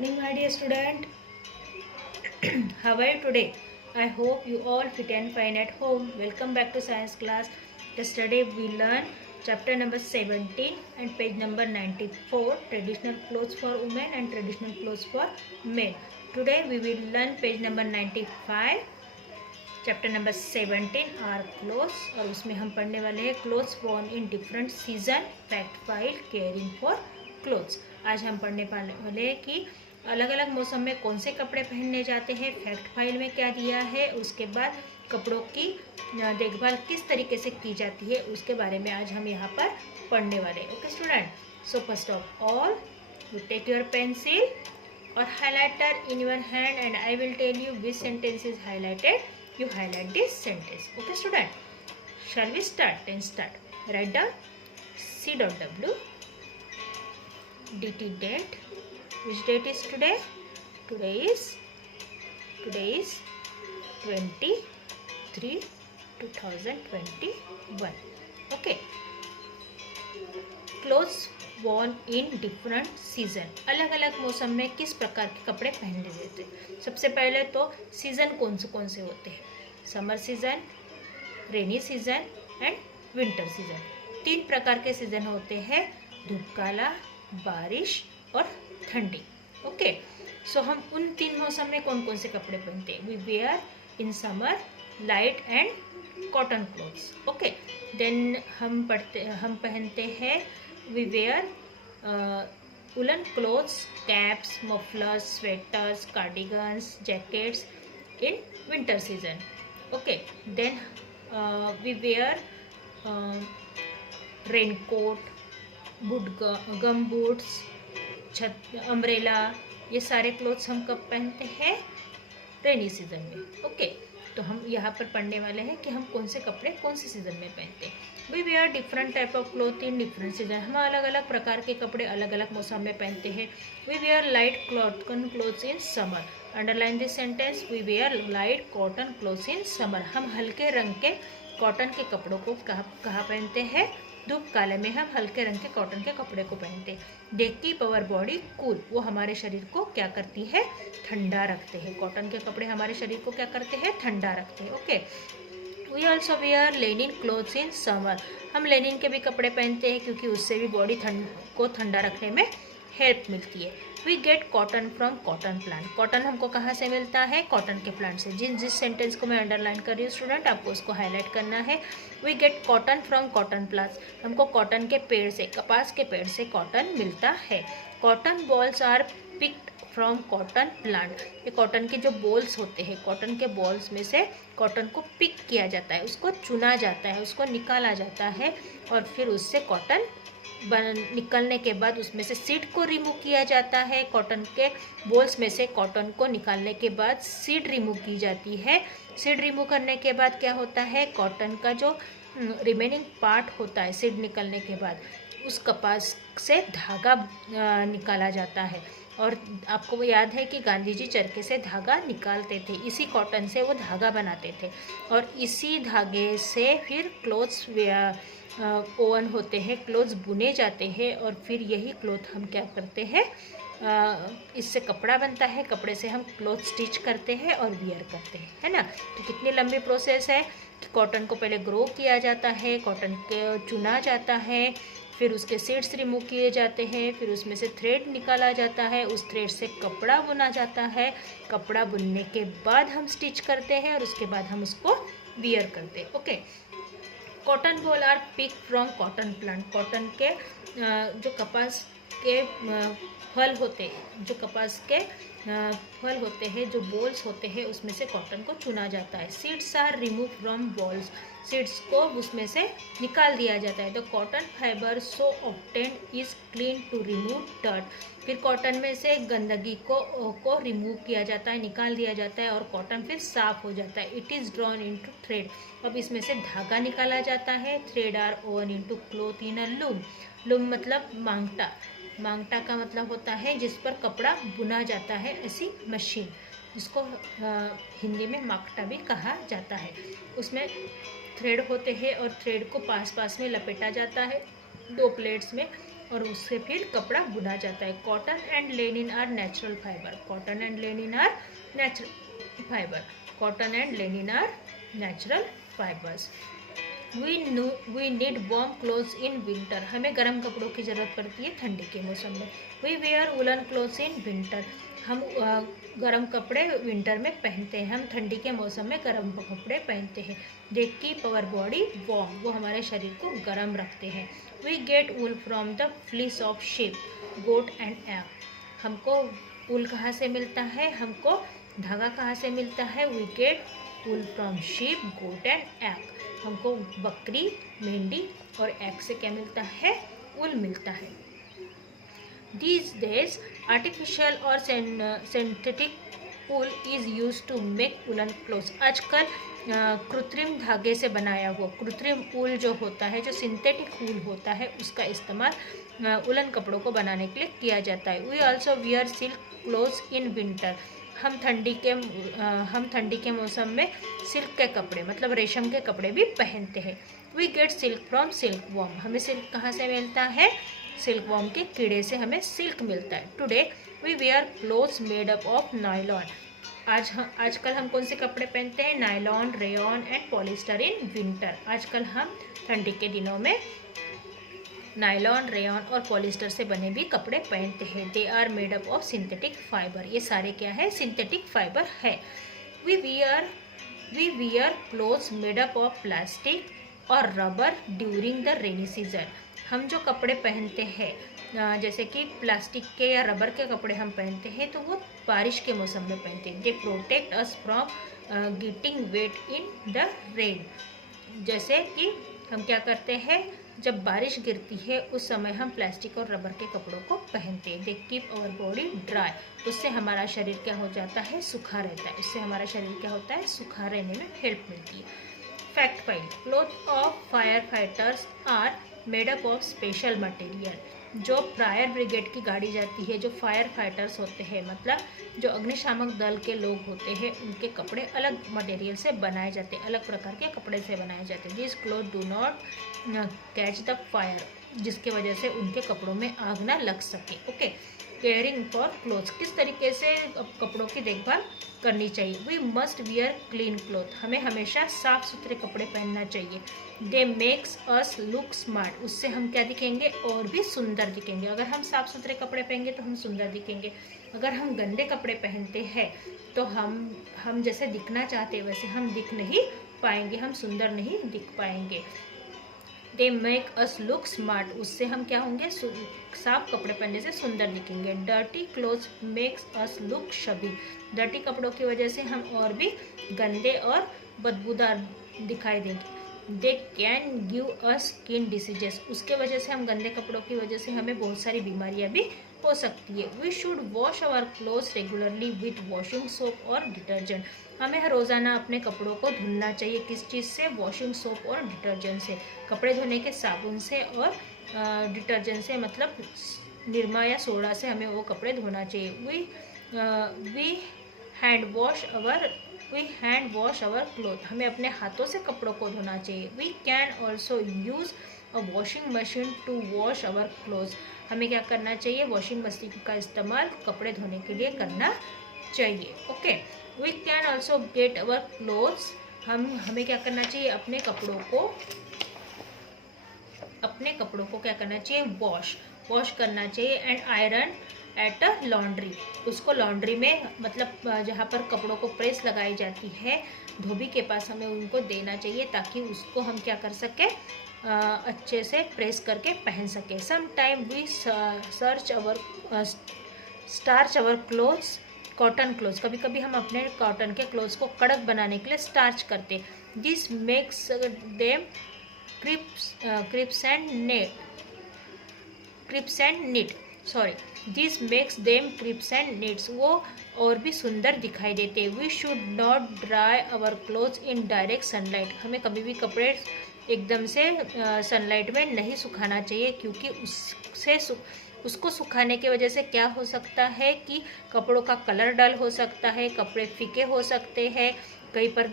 Morning, my dear student. How are you today? I hope you all fit and fine at home. Welcome back to science class. Yesterday we learned chapter number 17 and page number 94, traditional clothes for women and traditional clothes for men. Today we will learn page number 95, chapter number 17 are clothes, और उसमें हम पढ़ने वाले हैं clothes worn in different season, fact file, caring for clothes. आज हम पढ़ने वाले हैं कि अलग अलग मौसम में कौन से कपड़े पहनने जाते हैं, फैक्ट फाइल में क्या दिया है, उसके बाद कपड़ों की देखभाल किस तरीके से की जाती है, उसके बारे में आज हम यहाँ पर पढ़ने वाले हैं। Okay student, so first of all you take your pencil और highlighter in your hand and I will tell you which sentence is highlighted. You highlight this sentence. Okay student, shall we start? Then start. Write down C.W, DT date. Which date is today? Today is 23 2021. Okay. Clothes worn in different season. अलग अलग मौसम में किस प्रकार के कपड़े पहनने देते हैं. सबसे पहले तो सीजन कौन से होते हैं. Summer season, rainy season and winter season. 3 प्रकार के सीजन होते हैं, धूप काला, बारिश और ठंडी. ओके, सो हम उन 3 मौसम में कौन से कपड़े पहनते हैं. We wear in summer light and cotton clothes. Okay, then हम पहनते हैं, we wear woollen clothes, caps, mufflers, sweaters, cardigans, jackets in winter season. Okay, then we wear raincoat, gum boots, umbrella. ये सारे क्लोथ्स हम कब पहनते हैं, rainy season में. ओके, तो हम यहाँ पर पढ़ने वाले हैं कि हम कौन से कपड़े कौन से सीजन में पहनते हैं. We wear different type of cloth in different season. हम अलग अलग प्रकार के कपड़े अलग अलग मौसम में पहनते हैं. We wear light cotton clothes in summer. Underline this sentence, we wear light cotton clothes in summer. हम हल्के रंग के कॉटन के कपड़ों को कहाँ पहनते हैं, धूप काले में हम हल्के रंग के कॉटन के कपड़े को पहनते हैं. They keep our body cool. वो हमारे शरीर को क्या करती है, ठंडा रखते हैं. कॉटन के कपड़े हमारे शरीर को क्या करते हैं, ठंडा रखते हैं. Okay, we also wear linen clothes in summer. हम लेनिन के भी कपड़े पहनते हैं क्योंकि उससे भी बॉडी को ठंडा रखने में हेल्प मिलती है. We get cotton from cotton plant. Cotton हमको कहाँ से मिलता है, कॉटन के प्लांट से. जिस सेंटेंस को मैं अंडरलाइन कर रही हूँ स्टूडेंट, आपको उसको हाईलाइट करना है. We get cotton from cotton plants. हमको कॉटन के पेड़ से, कपास के पेड़ से कॉटन मिलता है. Cotton balls are picked from cotton plant. ये कॉटन के जो बॉल्स होते हैं, कॉटन के बॉल्स में से कॉटन को पिक किया जाता है, उसको चुना जाता है, उसको निकाला जाता है और फिर उससे कॉटन निकलने के बाद उसमें से सीड को रिमूव किया जाता है. कॉटन के बॉल्स में से कॉटन को निकालने के बाद सीड रिमूव की जाती है. सीड रिमूव करने के बाद क्या होता है, कॉटन का जो रिमेनिंग पार्ट होता है सीड निकलने के बाद, उस कपास से धागा निकाला जाता है. और आपको याद है कि गांधी जी चरखे से धागा निकालते थे, इसी कॉटन से वो धागा बनाते थे और इसी धागे से फिर क्लोथ्स ओवन होते हैं, क्लोथ्स बुने जाते हैं और फिर यही क्लोथ हम क्या करते हैं, इससे कपड़ा बनता है. कपड़े से हम क्लोथ स्टिच करते हैं और वियर करते हैं, है ना. तो कितनी लंबी प्रोसेस है कि कॉटन को पहले ग्रो किया जाता है, कॉटन को चुना जाता है, फिर उसके सीड्स रिमूव किए जाते हैं, फिर उसमें से थ्रेड निकाला जाता है, उस थ्रेड से कपड़ा बुना जाता है. कपड़ा बुनने के बाद हम स्टिच करते हैं और उसके बाद हम उसको वियर करते हैं. Okay, cotton ball are pick from cotton plant. Cotton के जो कपास के फल होते हैं, जो कपास के फल होते हैं, जो बॉल्स होते हैं, उसमें से कॉटन को चुना जाता है. Seeds are remove from balls. Seeds को उसमें से निकाल दिया जाता है. The cotton fibre so obtained is clean to remove dirt. फिर कॉटन में से गंदगी को रिमूव किया जाता है, निकाल दिया जाता है और कॉटन फिर साफ हो जाता है. It is drawn into thread. अब इसमें से धागा निकाला जाता है. Thread are woven into cloth in a loom. Loom मतलब मांगटा. मांगटा का मतलब होता है जिस पर कपड़ा बुना जाता है, ऐसी मशीन, जिसको हिंदी में माकटा भी कहा जाता है. उसमें थ्रेड होते हैं और थ्रेड को पास में लपेटा जाता है 2 प्लेट्स में. और उससे फिर कपड़ा बुना जाता है। Cotton and linen are natural fibre, cotton and linen are natural fibre, cotton and linen are natural fibres. We need warm clothes in winter, हमें गर्म कपड़ों की ज़रूरत पड़ती है ठंडी के मौसम में। We wear woollen clothes in winter, हम गर्म कपड़े विंटर में पहनते हैं, हम ठंडी के मौसम में गर्म कपड़े पहनते हैं। They keep our body warm, वो हमारे शरीर को गर्म रखते हैं। We get wool from the fleece of sheep, goat and egg, हमको वूल कहाँ से मिलता है, हमको धागा कहाँ से मिलता है। We get wool from sheep, goat and egg, हमको बकरी, मेंढी और एग से क्या मिलता है, वूल मिलता है। These days, artificial और synthetic wool is used to make woolen clothes. आजकल कृत्रिम धागे से बनाया हुआ कृत्रिम ऊल जो होता है, जो सिंथेटिक ऊल होता है, उसका इस्तेमाल वुलन कपड़ों को बनाने के लिए किया जाता है। We also wear silk clothes in winter, हम ठंडी के मौसम में सिल्क के कपड़े मतलब रेशम के कपड़े भी पहनते हैं। We get silk from silkworm, हमें सिल्क कहाँ से मिलता है, सिल्क वॉर्म के कीड़े से हमें सिल्क मिलता है। Today we wear clothes made up of nylon, आजकल हम कौन से कपड़े पहनते हैं, nylon, rayon and polyester in winter, आजकल हम ठंडी के दिनों में नायलॉन, रेयॉन और पॉलिस्टर से बने भी कपड़े पहनते हैं। They are made up of synthetic fibre, ये सारे क्या है, सिंथेटिक फाइबर है। We wear clothes made up of plastic और rubber during the rainy season, हम जो कपड़े पहनते हैं जैसे कि प्लास्टिक के या रबर के कपड़े हम पहनते हैं तो वो बारिश के मौसम में पहनते हैं। They protect us from getting wait in the rain, जैसे कि हम क्या करते हैं, जब बारिश गिरती है उस समय हम प्लास्टिक और रबर के कपड़ों को पहनते हैं। They keep our body dry, उससे हमारा शरीर क्या हो जाता है, सूखा रहता है, उससे हमारा शरीर क्या होता है, सूखा रहने में हेल्प मिलती है। Fact file, cloth of fire fighters are made up of special material, जो फायर ब्रिगेड की गाड़ी जाती है, जो फायर फाइटर्स होते हैं मतलब जो अग्निशामक दल के लोग होते हैं, उनके कपड़े अलग मटेरियल से बनाए जाते हैं, अलग प्रकार के कपड़े से बनाए जाते हैं। This cloth do not catch the fire, जिसके वजह से उनके कपड़ों में आग ना लग सके। ओके, केयरिंग फॉर क्लोथ्स, किस तरीके से कपड़ों की देखभाल करनी चाहिए। We must wear clean cloth, हमें हमेशा साफ सुथरे कपड़े पहनना चाहिए। They makes us look smart, उससे हम क्या दिखेंगे, और भी सुंदर दिखेंगे। अगर हम साफ सुथरे कपड़े पहनेंगे तो हम सुंदर दिखेंगे, अगर हम गंदे कपड़े पहनते हैं तो हम जैसे दिखना चाहते हैं वैसे हम दिख नहीं पाएंगे, हम सुंदर नहीं दिख पाएंगे। They make us look smart, उससे हम क्या होंगे, साफ कपड़े पहनने से सुंदर दिखेंगे। Dirty clothes makes us look shabby, dirty कपड़ों की वजह से हम और भी गंदे और बदबूदार दिखाई देंगे। They can give us skin diseases, उसके वजह से हम गंदे कपड़ों की वजह से हमें बहुत सारी बीमारियां भी हो सकती है। We should wash our clothes regularly with washing soap और डिटर्जेंट, हमें रोज़ाना अपने कपड़ों को धुलना चाहिए, किस चीज़ से, वॉशिंग सोप और डिटर्जेंट से, कपड़े धोने के साबुन से और डिटर्जेंट से मतलब निरमा या सोडा से हमें वो कपड़े धोना चाहिए। We hand wash our cloth, हमें अपने हाथों से कपड़ों को धोना चाहिए। We can also use a washing machine to wash our clothes, हमें क्या करना चाहिए, वॉशिंग मशीन का इस्तेमाल कपड़े धोने के लिए करना चाहिए। Okay, we can also get our clothes, हमें क्या करना चाहिए, अपने कपड़ों को क्या करना चाहिए, वॉश करना चाहिए। And iron at a laundry, उसको लॉन्ड्री में मतलब जहाँ पर कपड़ों को प्रेस लगाई जाती है, धोबी के पास हमें उनको देना चाहिए ताकि उसको हम क्या कर सके, अच्छे से प्रेस करके पहन सके। Some time we starch our clothes, cotton clothes, कभी कभी हम अपने कॉटन के क्लोथ्स को कड़क बनाने के लिए स्टार्च करते। This makes them crisp and neat, वो और भी सुंदर दिखाई देते। We should not dry our clothes in direct sunlight, हमें कभी भी कपड़े एकदम से सनलाइट में नहीं सुखाना चाहिए, क्योंकि उसको सुखाने की वजह से क्या हो सकता है कि कपड़ों का कलर डल हो सकता है, कपड़े फीके हो सकते हैं, कहीं पर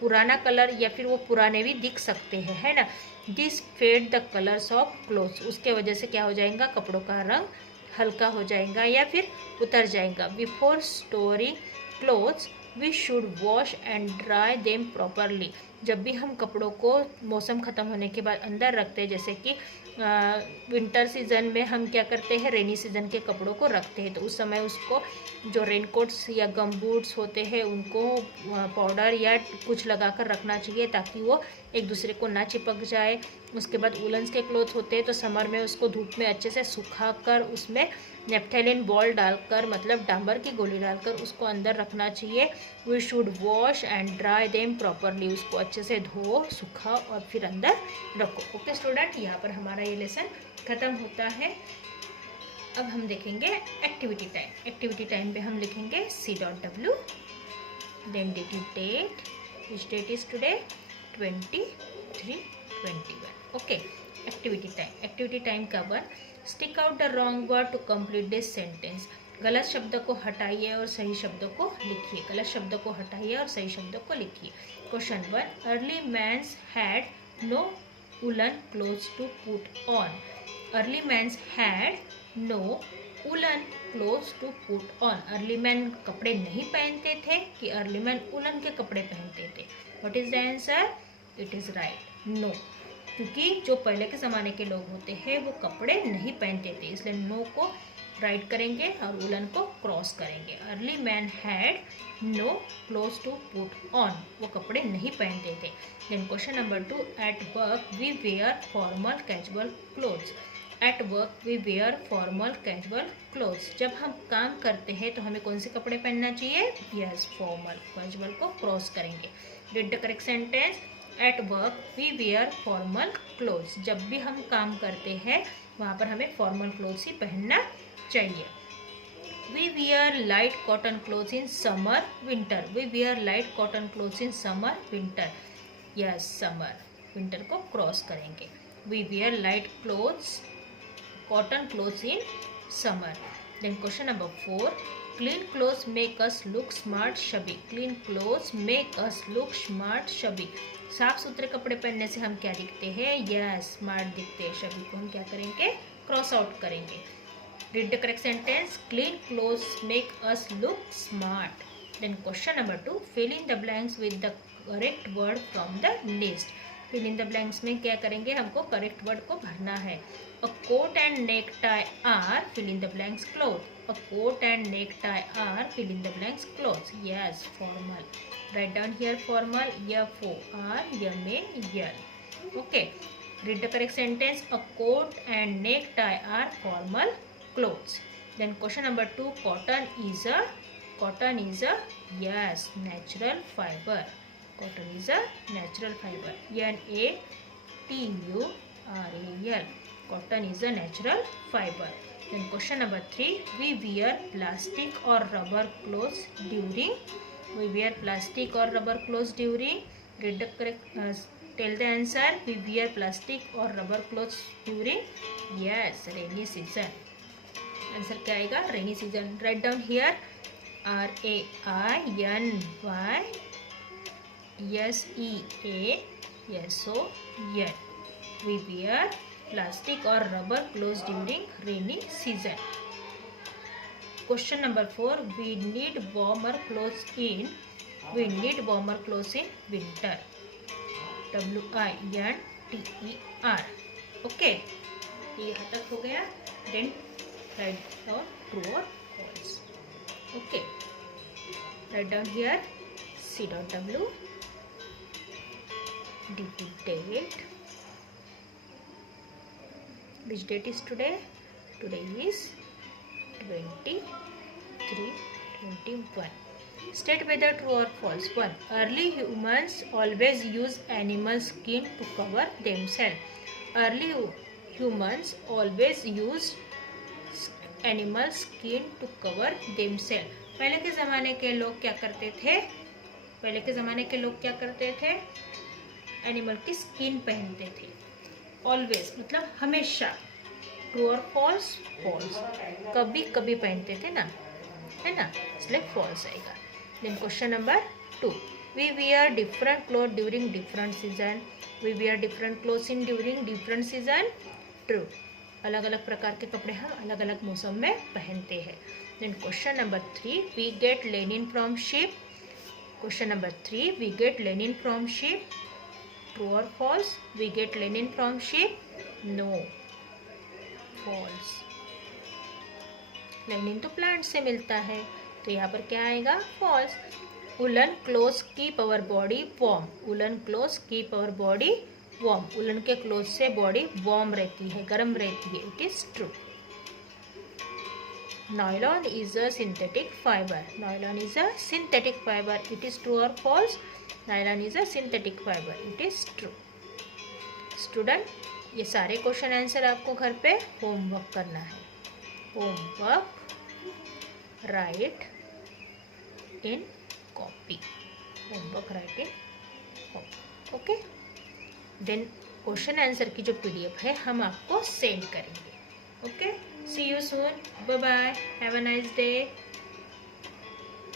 पुराना कलर या फिर वो पुराने भी दिख सकते हैं, है ना। This fade the colours of clothes, उसके वजह से क्या हो जाएगा, कपड़ों का रंग हल्का हो जाएगा या फिर उतर जाएगा। Before storing clothes we should wash and dry them properly, जब भी हम कपड़ों को मौसम ख़त्म होने के बाद अंदर रखते हैं, जैसे कि विंटर सीजन में हम क्या करते हैं, रेनी सीजन के कपड़ों को रखते हैं, तो उस समय उसको जो रेनकोट्स या गम बूट्स होते हैं उनको पाउडर या कुछ लगाकर रखना चाहिए ताकि वो एक दूसरे को ना चिपक जाए। उसके बाद वुलन्स के क्लोथ होते हैं तो समर में उसको धूप में अच्छे से सुखाकर उसमें नेफ्थेलिन बॉल डालकर, मतलब डांबर की गोली डालकर उसको अंदर रखना चाहिए। We should wash and dry them properly, उसको अच्छे से धो, सुखा और फिर अंदर रखो। ओके स्टूडेंट, यहाँ पर हमारा ये लेसन ख़त्म होता है। अब हम देखेंगे एक्टिविटी टाइम। एक्टिविटी टाइम पे हम लिखेंगे C.W, then date, which date is today 23/21। Okay, activity time. Activity time का one, stick out the wrong word to complete this sentence. गलत शब्द को हटाइए और सही शब्दों को लिखिए। गलत शब्द को हटाइए और सही शब्दों को लिखिए। Question 1, early mans had no woollen clothes to put on. Early mans had no woollen clothes to put on. Early man कपड़े नहीं पहनते थे कि अर्ली मैन वुलन के कपड़े पहनते थे? What is the answer? It is right, no, क्योंकि जो पहले के ज़माने के लोग होते हैं वो कपड़े नहीं पहनते थे, इसलिए नो को राइट करेंगे और वुलन को क्रॉस करेंगे। Early man had no clothes to put on, वो कपड़े नहीं पहनते थे। Then question number 2, at work we wear formal casual clothes. At work we wear formal casual clothes. जब हम काम करते हैं तो हमें कौन से कपड़े पहनना चाहिए? Yes, formal. कैजुअल को क्रॉस करेंगे। Read the correct sentence. At work we wear formal clothes. जब भी हम काम करते हैं वहाँ पर हमें फॉर्मल क्लोथ्स ही पहनना चाहिए। We wear light cotton clothes in summer winter. We wear light cotton clothes in summer winter. Yes, summer, winter को क्रॉस करेंगे। We wear light clothes cotton clothes in summer. Then question number 4, clean clothes make us look smart shabby. Clean clothes make us look smart shabby. साफ सुथरे कपड़े पहनने से हम क्या दिखते हैं? यस, स्मार्ट दिखते हैं। शबी को हम क्या करेंगे? क्रॉस आउट करेंगे। Read the correct sentence. Clean clothes make us look smart. Then question number 2, fill in the blanks with the correct word from the list. Fill in the blanks में क्या करेंगे? हमको करेक्ट वर्ड को भरना है। A coat and necktie are fill in the blanks cloth. A coat and necktie are fill in the blanks clothes. Yes, formal. Write down here formal. F-O-R-M-A-L. Okay. Read the correct sentence. A coat and necktie are formal clothes. Then question number 2. Cotton is a yes, natural fiber. Cotton is a natural fiber. Natural. Cotton is a natural fiber. Then question number 3, we wear plastic or rubber clothes during. We wear plastic or rubber clothes during. Read the correct. Tell the answer. We wear plastic or rubber clothes during. Yes, rainy season. Answer क्या आएगा? Rainy season. Write down here. RAINYSEASON. We wear plastic or rubber clothes during rainy season. Question number 4, we need warmer clothes in winter. WINTER. Okay, ये यहाँ तक हो गया. Then write down true or false. Okay, write down here C.W, date. Which date is today? Today is 23/21. State whether true or false. 1. Early humans always use animal skin to cover themselves. Early humans always use animal skin to cover themselves. पहले के ज़माने के लोग क्या करते थे? Animal की skin पहनते थे। ऑलवेज मतलब हमेशा। ट्रू और फॉल्स? फॉल्स। कभी कभी पहनते थे ना, है ना, इसलिए फॉल्स आएगा। Then question number 2, we wear different cloth during different season, we wear different clothes in during different season, true. अलग अलग प्रकार के कपड़े हम अलग अलग मौसम में पहनते हैं। Then question number 3, we get linen from sheep. Question number 3, we get linen from sheep, true और false? We get linen from sheep, no, false. Linen तो प्लांट से मिलता है, तो यहाँ पर क्या आएगा? False. Woollen clothes keep our body warm, woollen clothes keep our body warm, woollen के क्लोथ से बॉडी वार्म रहती है, गर्म रहती है, it is true. Nylon is a synthetic fibre, nylon is a synthetic fibre, it is true और false? Nylon is a synthetic fibre, it is true. Student, ये सारे क्वेश्चन आंसर आपको घर पे होमवर्क करना है। Homework, write in copy, homework write in copy, okay. Then question answer की जो PDF है हम आपको सेंड करेंगे, okay. See you soon, bye bye, have a nice day.